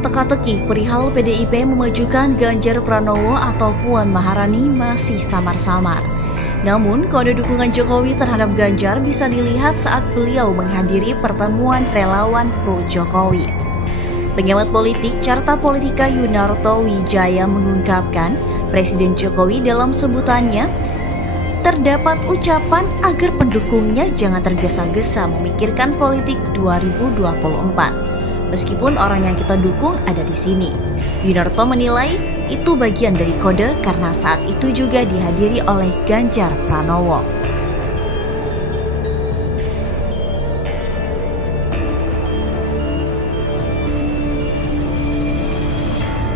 teka-teki perihal PDIP memajukan Ganjar Pranowo atau Puan Maharani masih samar-samar. Namun, kode dukungan Jokowi terhadap Ganjar bisa dilihat saat beliau menghadiri pertemuan relawan pro-Jokowi. Pengamat politik Carta Politika Yunarto Wijaya mengungkapkan, Presiden Jokowi dalam sebutannya terdapat ucapan agar pendukungnya jangan tergesa-gesa memikirkan politik 2024. Meskipun orang yang kita dukung ada di sini. Yunarto menilai itu bagian dari kode karena saat itu juga dihadiri oleh Ganjar Pranowo.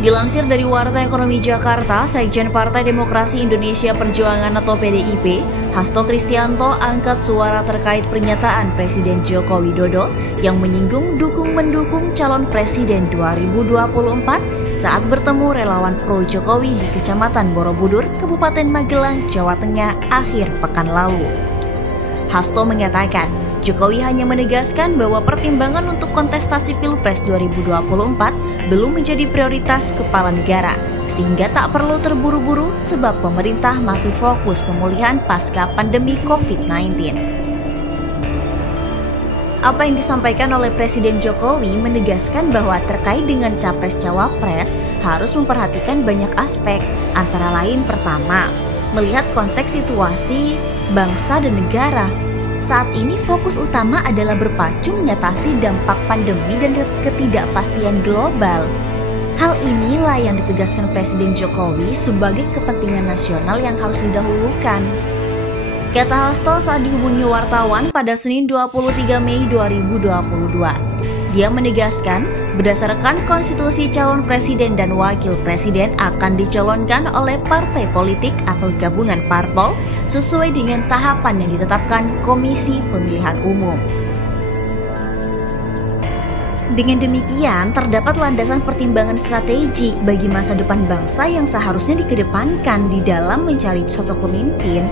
Dilansir dari Warta Ekonomi Jakarta, Sekjen Partai Demokrasi Indonesia Perjuangan atau PDIP, Hasto Kristianto angkat suara terkait pernyataan Presiden Joko Widodo yang menyinggung dukung-mendukung calon Presiden 2024 saat bertemu relawan pro-Jokowi di Kecamatan Borobudur, Kabupaten Magelang, Jawa Tengah akhir pekan lalu. Hasto mengatakan, Jokowi hanya menegaskan bahwa pertimbangan untuk kontestasi Pilpres 2024 belum menjadi prioritas kepala negara, sehingga tak perlu terburu-buru sebab pemerintah masih fokus pemulihan pasca pandemi COVID-19. Apa yang disampaikan oleh Presiden Jokowi menegaskan bahwa terkait dengan Capres-Cawapres harus memperhatikan banyak aspek, antara lain pertama, melihat konteks situasi bangsa dan negara. Saat ini fokus utama adalah berpacu mengatasi dampak pandemi dan ketidakpastian global. Hal inilah yang ditegaskan Presiden Jokowi sebagai kepentingan nasional yang harus didahulukan. Kata Hasto saat dihubungi wartawan pada Senin 23 Mei 2022. Dia menegaskan, berdasarkan konstitusi calon presiden dan wakil presiden akan dicalonkan oleh partai politik atau gabungan parpol sesuai dengan tahapan yang ditetapkan Komisi Pemilihan Umum. Dengan demikian, terdapat landasan pertimbangan strategik bagi masa depan bangsa yang seharusnya dikedepankan di dalam mencari sosok pemimpin.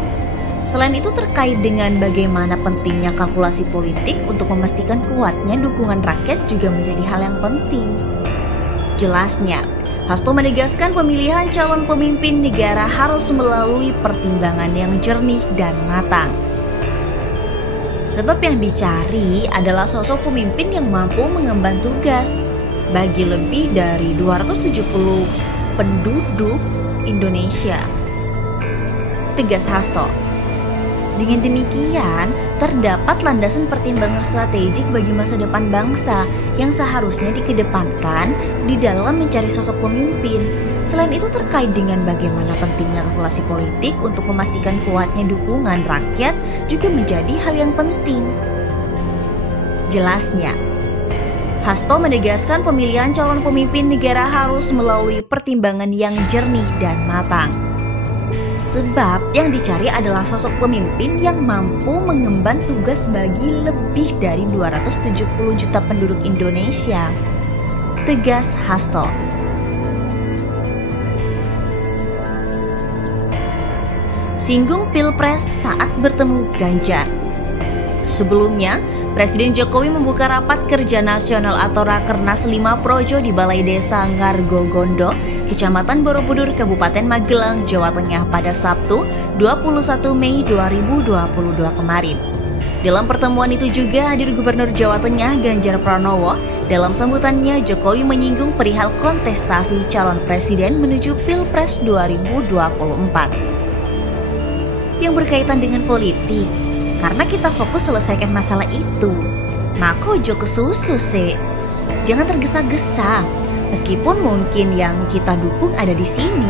Selain itu terkait dengan bagaimana pentingnya kalkulasi politik untuk memastikan kuatnya dukungan rakyat juga menjadi hal yang penting. Jelasnya, Hasto menegaskan pemilihan calon pemimpin negara harus melalui pertimbangan yang jernih dan matang. Sebab yang dicari adalah sosok pemimpin yang mampu mengemban tugas bagi lebih dari 270 penduduk Indonesia. Tegas Hasto. Dengan demikian, terdapat landasan pertimbangan strategik bagi masa depan bangsa yang seharusnya dikedepankan di dalam mencari sosok pemimpin. Selain itu terkait dengan bagaimana pentingnya kalkulasi politik untuk memastikan kuatnya dukungan rakyat juga menjadi hal yang penting. Jelasnya, Hasto menegaskan pemilihan calon pemimpin negara harus melalui pertimbangan yang jernih dan matang. Sebab yang dicari adalah sosok pemimpin yang mampu mengemban tugas bagi lebih dari 270 juta penduduk Indonesia. Tegas Hasto. Singgung Pilpres saat bertemu Ganjar. Sebelumnya, Presiden Jokowi membuka rapat kerja nasional atau Rakernas 5 Projo di Balai Desa Ngargogondo, Kecamatan Borobudur, Kabupaten Magelang, Jawa Tengah pada Sabtu 21 Mei 2022 kemarin. Dalam pertemuan itu juga hadir Gubernur Jawa Tengah Ganjar Pranowo. Dalam sambutannya, Jokowi menyinggung perihal kontestasi calon presiden menuju Pilpres 2024 yang berkaitan dengan politik. Karena kita fokus selesaikan masalah itu, maka ojo kesusu sih. Jangan tergesa-gesa, meskipun mungkin yang kita dukung ada di sini.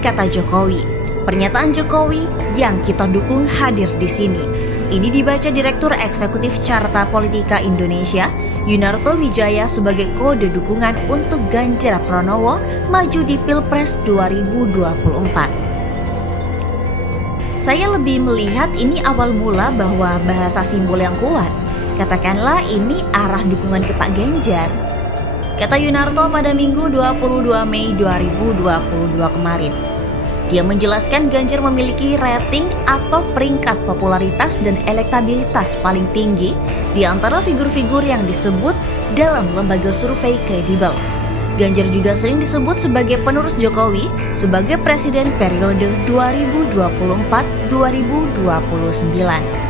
Kata Jokowi, pernyataan Jokowi yang kita dukung hadir di sini. Ini dibaca Direktur Eksekutif Carta Politika Indonesia, Yunarto Wijaya sebagai kode dukungan untuk Ganjar Pranowo maju di Pilpres 2024. Saya lebih melihat ini awal mula bahwa bahasa simbol yang kuat. Katakanlah ini arah dukungan ke Pak Ganjar. Kata Yunarto pada Minggu 22 Mei 2022 kemarin. Dia menjelaskan Ganjar memiliki rating atau peringkat popularitas dan elektabilitas paling tinggi di antara figur-figur yang disebut dalam lembaga survei kredibel. Ganjar juga sering disebut sebagai penerus Jokowi sebagai presiden periode 2024-2029.